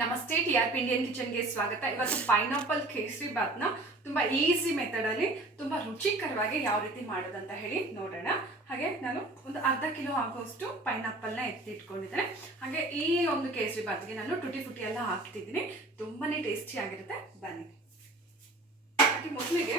ನಮಸ್ತೆ T R P Indian ಕಿಚನ್ಗೆ ಸ್ವಾಗತ. ಇವತ್ತು ಪೈನಾಪಲ್ ಕೇಸರಿ ಬಾತ್ನ ತುಂಬಾ ಈಸಿ ಮೆಥಡಲ್ಲಿ ತುಂಬಾ ರುಚಿಕರವಾಗಿ ಯಾವ ರೀತಿ ಮಾಡೋದಂತ ಹೇಳಿ ನೋಡೋಣ. ಹಾಗೆ ನಾನು ಒಂದು ಅರ್ಧ ಕಿಲೋ ಆಗುವಷ್ಟು ಪೈನಾಪಲ್ನ ಎತ್ತಿಟ್ಕೊಂಡಿದ್ದೇನೆ ಹಾಗೆ ಈ ಒಂದು ಕೇಸರಿ ಬಾತ್ಗೆ ನಾನು ಟುಟಿ ಫುಟಿ ಎಲ್ಲ ಹಾಕ್ತಿದ್ದೀನಿ. ತುಂಬಾನೇ ಟೇಸ್ಟಿ ಆಗಿರುತ್ತೆ. ಬನ್ನಿ. ಮೊದಲಿಗೆ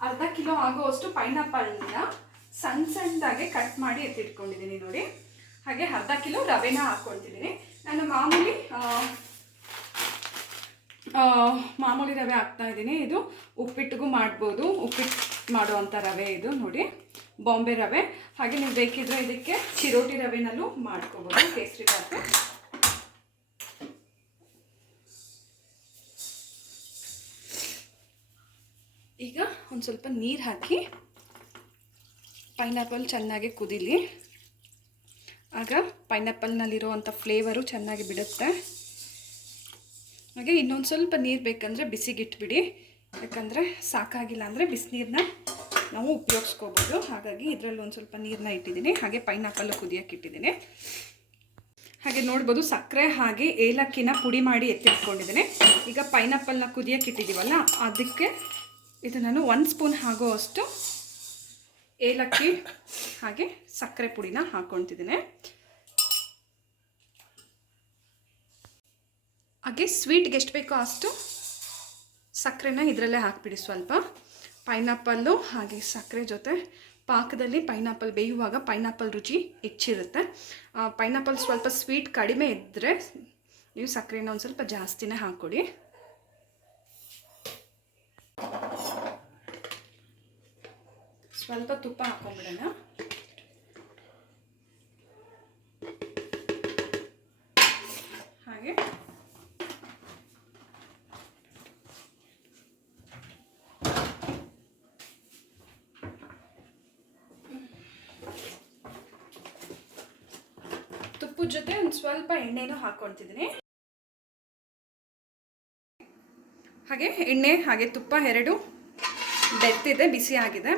ಅರ್ಧ ಕಿಲೋ ಆಗುವಷ್ಟು ಪೈನಾಪಲ್ನ ಸಣ್ಣ ಸಣ್ಣದಾಗಿ ಕಟ್ ಮಾಡಿ ಎತ್ತಿಟ್ಕೊಂಡಿದ್ದೀನಿ ನೋಡಿ. ಹಾಗೆ ಅರ್ಧ ಕಿಲೋ ರವೆನ ಹಾಕ್ಕೊಳ್ತಿದ್ದೀನಿ ನಾನು ಮಾಮೂಲಿ ಮಾಮೂಲಿ ರವೆ ಹಾಕ್ತಾ ಇದ್ದೀನಿ. ಇದು ಉಪ್ಪಿಟ್ಟಿಗೂ ಮಾಡ್ಬೋದು. ಉಪ್ಪಿಟ್ಟು ಮಾಡುವಂಥ ರವೆ ಇದು ನೋಡಿ. ಬಾಂಬೆ ರವೆ. ಹಾಗೆ ನೀವು ಬೇಕಿದ್ರೆ ಇದಕ್ಕೆ ಚಿರೋಟಿ ರವೆನಲ್ಲೂ ಮಾಡ್ಕೋಬೋದು. ಕೇಸರಿ ಬಾತು ಈಗ ಒಂದು ಸ್ವಲ್ಪ ನೀರು ಹಾಕಿ ಪೈನಾಪಲ್ ಚೆನ್ನಾಗಿ ಕುದೀಲಿ. ಆಗ ಪೈನಾಪಲ್ನಲ್ಲಿರುವಂಥ ಫ್ಲೇವರು ಚೆನ್ನಾಗಿ ಬಿಡುತ್ತೆ. ಹಾಗೆ ಇನ್ನೊಂದು ಸ್ವಲ್ಪ ನೀರು ಬೇಕಂದರೆ ಬಿಸಿಗಿಟ್ಬಿಡಿ. ಯಾಕಂದರೆ ಸಾಕಾಗಿಲ್ಲ ಅಂದರೆ ಬಿಸಿನೀರನ್ನ ನಾವು ಉಪಯೋಗಿಸ್ಕೋಬೋದು. ಹಾಗಾಗಿ ಇದರಲ್ಲಿ ಒಂದು ಸ್ವಲ್ಪ ನೀರನ್ನ ಇಟ್ಟಿದ್ದೀನಿ. ಹಾಗೆ ಪೈನಾಪಲ್ಲು ಕುದಿಯೋಕೆ ಇಟ್ಟಿದ್ದೀನಿ. ಹಾಗೆ ನೋಡ್ಬೋದು ಸಕ್ಕರೆ ಹಾಗೆ ಏಲಕ್ಕಿನ ಪುಡಿ ಮಾಡಿ ಎತ್ತಿಟ್ಕೊಂಡಿದ್ದೀನಿ. ಈಗ ಪೈನಾಪಲ್ನ ಕುದಿಯೋಕೆ ಇಟ್ಟಿದ್ದೀವಲ್ಲ, ಅದಕ್ಕೆ ಇದು ನಾನು ಒಂದು ಸ್ಪೂನ್ ಆಗೋವಷ್ಟು ಏಲಕ್ಕಿ ಹಾಗೆ ಸಕ್ಕರೆ ಪುಡಿನ ಹಾಕ್ಕೊತಿದ್ದೀನಿ ಹಾಗೆ ಸ್ವೀಟ್ಗೆ ಎಷ್ಟು ಬೇಕೋ ಅಷ್ಟು ಸಕ್ಕರೆನ ಇದರಲ್ಲೇ ಹಾಕಿಬಿಡಿ ಸ್ವಲ್ಪ. ಪೈನಾಪಲ್ಲು ಹಾಗೆ ಸಕ್ಕರೆ ಜೊತೆ ಪಾಕದಲ್ಲಿ ಪೈನಾಪಲ್ ಬೇಯುವಾಗ ಪೈನಾಪಲ್ ರುಚಿ ಹೆಚ್ಚಿರುತ್ತೆ. ಪೈನಾಪಲ್ ಸ್ವಲ್ಪ ಸ್ವೀಟ್ ಕಡಿಮೆ ಇದ್ದರೆ ನೀವು ಸಕ್ಕರೆನ ಒಂದು ಸ್ವಲ್ಪ ಜಾಸ್ತಿನೇ ಹಾಕ್ಕೊಡಿ. ಸ್ವಲ್ಪ ತುಪ್ಪ ಹಾಕೊಂಡ್ಬಿಡೋಣ ಹಾಗೆ. ತುಪ್ಪದ ಜೊತೆ ಒಂದು ಸ್ವಲ್ಪ ಎಣ್ಣೆನೂ ಹಾಕ್ಕೊಳ್ತಿದ್ದೀನಿ. ಹಾಗೆ ಎಣ್ಣೆ ಹಾಗೆ ತುಪ್ಪ ಎರಡು ಬೆತ್ತಿದೆ ಬಿಸಿ ಆಗಿದೆ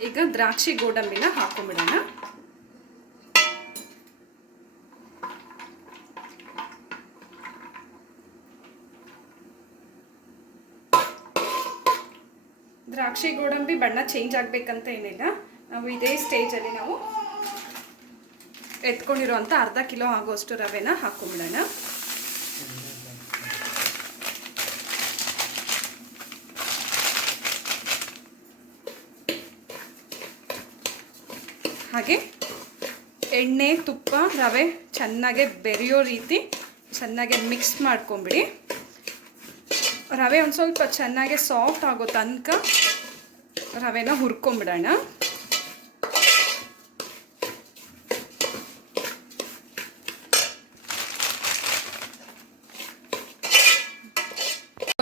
ಈಗ ದ್ರಾಕ್ಷಿ ಗೋಡಂಬಿನ ಹಾಕೊಂಡ್ಬಿಡೋಣ ದ್ರಾಕ್ಷಿ ಗೋಡಂಬಿ ಬಣ್ಣ ಚೇಂಜ್ ಆಗಬೇಕಂತ ಏನಿಲ್ಲ. ನಾವು ಇದೇ ಸ್ಟೇಜಲ್ಲಿ ನಾವು ಎತ್ಕೊಂಡಿರೋಂಥ ಅರ್ಧ ಕಿಲೋ ಆಗೋಷ್ಟು ರವೆನ ಹಾಕೊಂಡ್ಬಿಡೋಣ ಹಾಗೆ ಎಣ್ಣೆ, ತುಪ್ಪ, ರವೆ ಚೆನ್ನಾಗೆ ಬೆರೆಯೋ ರೀತಿ ಚೆನ್ನಾಗೆ ಮಿಕ್ಸ್ ಮಾಡ್ಕೊಂಬಿಡಿ. ರವೆ ಒಂದು ಸ್ವಲ್ಪ ಚೆನ್ನಾಗೆ ಸಾಫ್ಟ್ ಆಗೋ ತನಕ ರವೆನ ಹುರ್ಕೊಂಬಿಡೋಣ.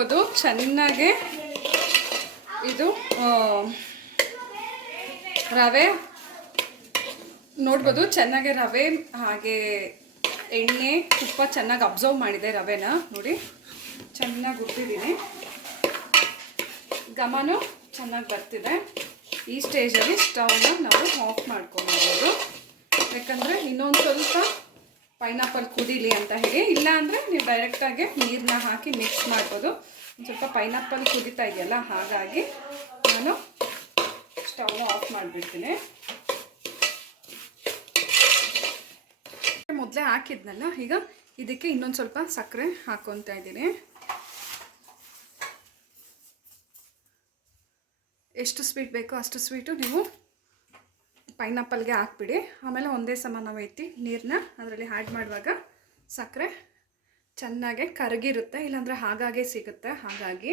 ಅದು ಚೆನ್ನಾಗೆ ಇದು ರವೆ ನೋಡ್ಬೋದು, ಚೆನ್ನಾಗಿ ರವೆ, ಹಾಗೆ ಎಣ್ಣೆ, ತುಪ್ಪ ಚೆನ್ನಾಗಿ ಅಬ್ಸರ್ವ್ ಮಾಡಿದೆ ರವೆನ. ನೋಡಿ, ಚೆನ್ನಾಗಿ ಹುಟ್ಟಿದ್ದೀನಿ ಗಮನು ಚೆನ್ನಾಗಿ ಬರ್ತಿದೆ. ಈ ಸ್ಟೇಜಲ್ಲಿ ಸ್ಟವ್ನ ನಾವು ಆಫ್ ಮಾಡ್ಕೊಬೋದು ಯಾಕಂದರೆ ಇನ್ನೊಂದು ಸ್ವಲ್ಪ ಪೈನಾಪಲ್ ಕುದೀಲಿ ಅಂತ ಹೇಳಿ. ಇಲ್ಲ ಅಂದರೆ ನೀವು ಡೈರೆಕ್ಟಾಗಿ ನೀರನ್ನ ಹಾಕಿ ಮಿಕ್ಸ್ ಮಾಡ್ಬೋದು. ಒಂದು ಸ್ವಲ್ಪ ಪೈನಾಪಲ್ ಕುದೀತಾ ಇದೆಯಲ್ಲ, ಹಾಗಾಗಿ ನಾನು ಸ್ಟವ್ನ ಆಫ್ ಮಾಡಿಬಿಡ್ತೀನಿ. ಮೊದಲೇ ಹಾಕಿದ್ನಲ್ಲ, ಈಗ ಇದಕ್ಕೆ ಇನ್ನೊಂದು ಸ್ವಲ್ಪ ಸಕ್ಕರೆ ಹಾಕ್ಕೊತಾ ಇದ್ದೀನಿ. ಎಷ್ಟು ಸ್ವೀಟ್ ಬೇಕೋ ಅಷ್ಟು ಸ್ವೀಟು ನೀವು ಪೈನಾಪಲ್ಗೆ ಹಾಕ್ಬಿಡಿ. ಆಮೇಲೆ ಒಂದೇ ಸಮ ನಾವು ನೀರನ್ನ ಅದರಲ್ಲಿ ಆ್ಯಡ್ ಮಾಡುವಾಗ ಸಕ್ಕರೆ ಚೆನ್ನಾಗೆ ಕರಗಿರುತ್ತೆ, ಇಲ್ಲಾಂದರೆ ಹಾಗಾಗೆ ಸಿಗುತ್ತೆ. ಹಾಗಾಗಿ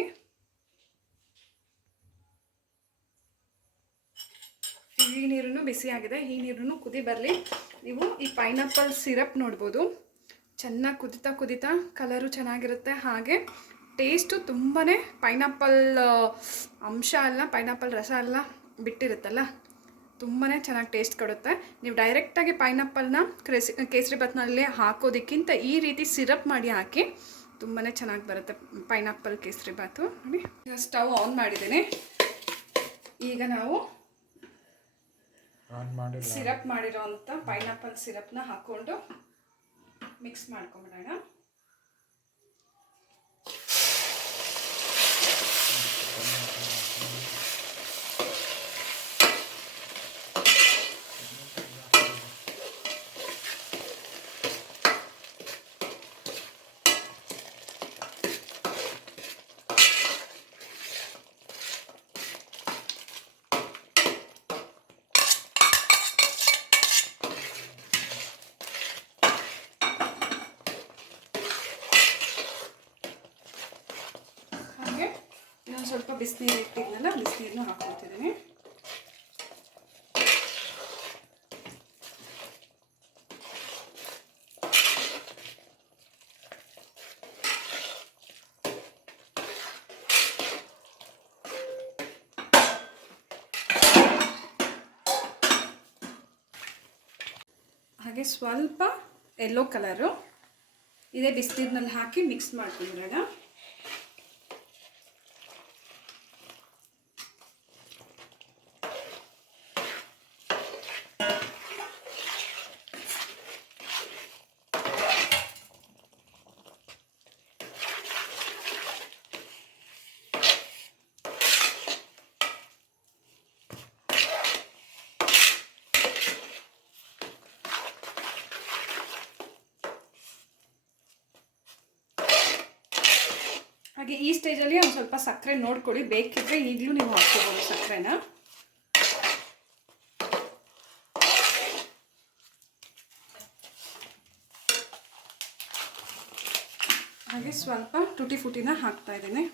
ಈ ನೀರನ್ನು ಬಿಸಿಯಾಗಿದೆ, ಈ ನೀರನ್ನು ಕುದಿ ಬರಲಿ. ನೀವು ಈ ಪೈನಾಪಲ್ ಸಿರಪ್ ನೋಡ್ಬೋದು. ಚೆನ್ನಾಗಿ ಕುದಿತಾ ಕುದಿತಾ ಕಲರು ಚೆನ್ನಾಗಿರುತ್ತೆ. ಹಾಗೆ ಟೇಸ್ಟು ತುಂಬಾ ಪೈನಾಪಲ್ ಅಂಶ ಅಲ್ಲ ಪೈನಾಪಲ್ ರಸ ಎಲ್ಲ ಬಿಟ್ಟಿರುತ್ತಲ್ಲ? ತುಂಬಾ ಚೆನ್ನಾಗಿ ಟೇಸ್ಟ್ ಕೊಡುತ್ತೆ. ನೀವು ಡೈರೆಕ್ಟಾಗಿ ಪೈನಾಪಲ್ನ ಕ್ರೇಸಿ, ಕೇಸರಿ ಬತ್ನಲ್ಲಿ ಹಾಕೋದಕ್ಕಿಂತ ಈ ರೀತಿ ಸಿರಪ್ ಮಾಡಿ ಹಾಕಿ ತುಂಬಾ ಚೆನ್ನಾಗಿ ಬರುತ್ತೆ ಪೈನಾಪಲ್ ಕೇಸರಿ ಬಾತು ನೋಡಿ ಸ್ಟವ್ ಆನ್ ಮಾಡಿದ್ದೀನಿ. ಈಗ ನಾವು ಮಾಡಿರೋ ಸಿರಪ್ ಮಾಡಿರೋಂಥ ಪೈನಾಪಲ್ ಸಿರಪ್ನ ಹಾಕ್ಕೊಂಡು ಮಿಕ್ಸ್ ಮಾಡ್ಕೊಂಬಿಡೋಣ. ಸ್ವಲ್ಪ ಬಿಸಿನೀರು ಇಟ್ಟಿದ್ನಲ್ಲ ಬಿಸಿನೀರನ್ನು ಹಾಕ್ಕೊತಿದ್ದೀನಿ ಹಾಗೆ ಸ್ವಲ್ಪ ಎಲ್ಲೋ ಕಲರು ಇದೇ ಬಿಸಿನೀರಿನಲ್ಲಿ ಹಾಕಿ ಮಿಕ್ಸ್ ಮಾಡ್ಕೊಂಡ್ಬಿಡೋಣ ಹಾಗೆ ಈ ಸ್ಟೇಜಲ್ಲಿ ಒಂದು ಸ್ವಲ್ಪ ಸಕ್ಕರೆ ನೋಡ್ಕೊಳ್ಳಿ. ಬೇಕಿದ್ರೆ ಈಗಲೂ ನೀವು ಹಾಕ್ಕೋಬೋದು ಸಕ್ಕರೆನ. ಹಾಗೆ ಸ್ವಲ್ಪ ಟುಟಿ ಫುಟಿನ ಹಾಕ್ತಾ ಇದ್ದೀನಿ.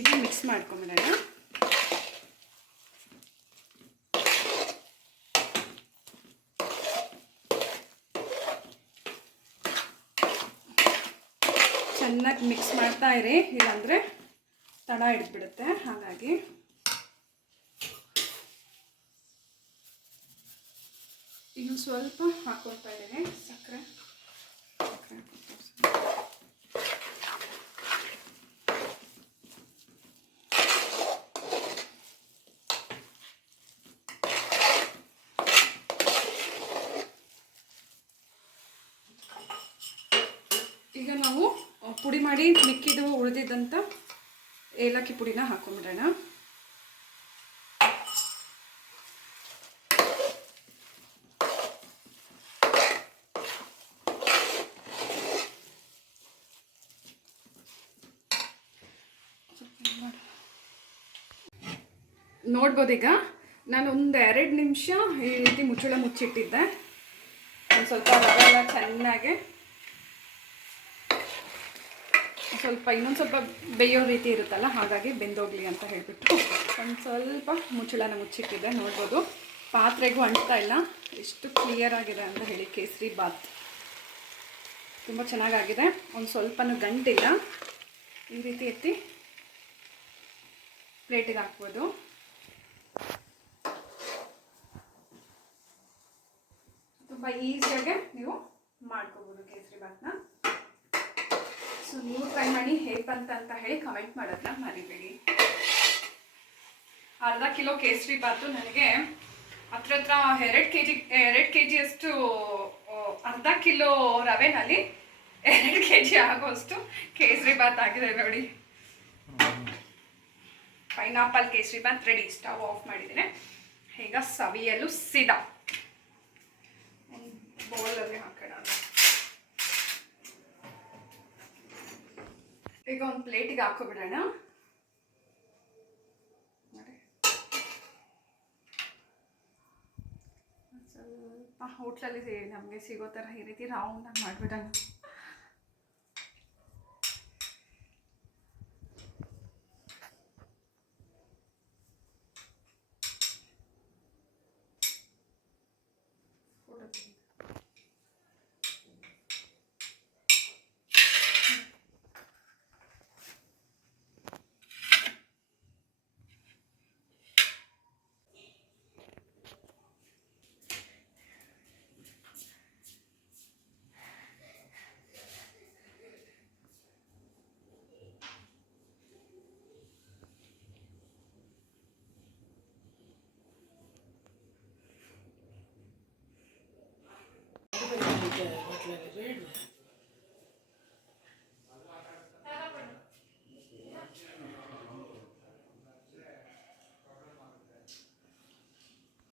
ಈಗ ಮಿಕ್ಸ್ ಮಾಡ್ಕೊಂಬಿಡೋಣ. ಚೆನ್ನಾಗಿ ಮಿಕ್ಸ್ ಮಾಡ್ತಾ ಇರಿ. ಇಲ್ಲಾಂದರೆ ತಡ ಹಿಡಿದ್ಬಿಡುತ್ತೆ. ಹಾಗಾಗಿ ಇನ್ನು ಸ್ವಲ್ಪ ಹಾಕೊಳ್ತಾ ಇದ್ದೀನಿ. ಸಕ್ಕರೆ. ಸಕ್ಕರೆ ಹಾಕ್ಕೊಳ್ತಾ ಇದ್ದೀನಿ. ಈಗ ನಾವು ಆ, ಪುಡಿ ಮಾಡಿ ಮಿಕ್ಕಿದು ಉಳಿದಿದ್ದಂಥ ಏಲಕ್ಕಿ ಪುಡಿನ ಹಾಕೊಂಡ್ಬಿಡೋಣ. ನೋಡ್ಬೋದೀಗ ನಾನು ಒಂದು ಎರಡು ನಿಮಿಷ ಈ ರೀತಿ ಮುಚ್ಚಳ ಮುಚ್ಚಿಟ್ಟಿದ್ದೆ. ಒಂದು ಸ್ವಲ್ಪ ರವೆ ಸ್ವಲ್ಪ ಇನ್ನೊಂದು ಸ್ವಲ್ಪ ಬೇಯೋ ರೀತಿ ಇರುತ್ತಲ್ಲ, ಹಾಗಾಗಿ ಬೆಂದೋಗ್ಲಿ ಅಂತ ಹೇಳಿಬಿಟ್ಟು ಒಂದು ಸ್ವಲ್ಪ ಮುಚ್ಚಳನ ಮುಚ್ಚಿಟ್ಟಿದೆ ನೋಡ್ಬೋದು. ಪಾತ್ರೆಗೂ ಅಂಟ್ತಾ ಇಲ್ಲ. ಎಷ್ಟು ಕ್ಲಿಯರ್ ಆಗಿದೆ ಅಂತ ಹೇಳಿ ಕೇಸರಿ ಬಾತ್. ತುಂಬ ಚೆನ್ನಾಗಾಗಿದೆ. ಒಂದು ಸ್ವಲ್ಪನೂ ಗಂಟಿಲ್ಲ. ಈ ರೀತಿ ಎತ್ತಿ ಪ್ಲೇಟಿಗೆ ಹಾಕ್ಬೋದು. ತುಂಬ ಈಸಿಯಾಗೆ ನೀವು ಮಾಡ್ಕೋಬೋದು ಕೇಸರಿ ಬಾತ್ನ. ಸೊ ನೀವು ಟ್ರೈ ಮಾಡಿ ಹೇಗೆ ಬಂತ ಅಂತ ಹೇಳಿ ಕಮೆಂಟ್ ಮಾಡೋದನ್ನ ಮರಿಬೇಡಿ ಅರ್ಧ ಕಿಲೋ ಕೇಸರಿ ಬಾತು ನನಗೆ ಹತ್ರ ಹತ್ರ ಎರಡು ಕೆ ಜಿ ಎರಡು ಕೆ ಜಿಯಷ್ಟು ಅರ್ಧ ಕಿಲೋ ರವೆನಲ್ಲಿ ಎರಡು ಕೆ ಜಿ ಆಗೋಷ್ಟು ಕೇಸರಿ ಬಾತ್ ಆಗಿದೆ ನೋಡಿ. Pineapple kesari bath ready stove off ಮಾಡಿದ್ದೀನಿ. ಈಗ ಸವಿಯಲು ಸಿದ. ಒಂದು ಬೌಲಲ್ಲಿ ಹಾಕೋಣ. ಈಗ ಒಂದು ಪ್ಲೇಟಿಗೆ ಹಾಕೋಬಿಡೋಣ ಸ್ವಲ್ಪ ಹೋಟ್ಲಲ್ಲಿ ನಮಗೆ ಸಿಗೋ ಥರ ಈ ರೀತಿ ರೌಂಡಾಗಿ ಮಾಡಿಬಿಡೋಣ. read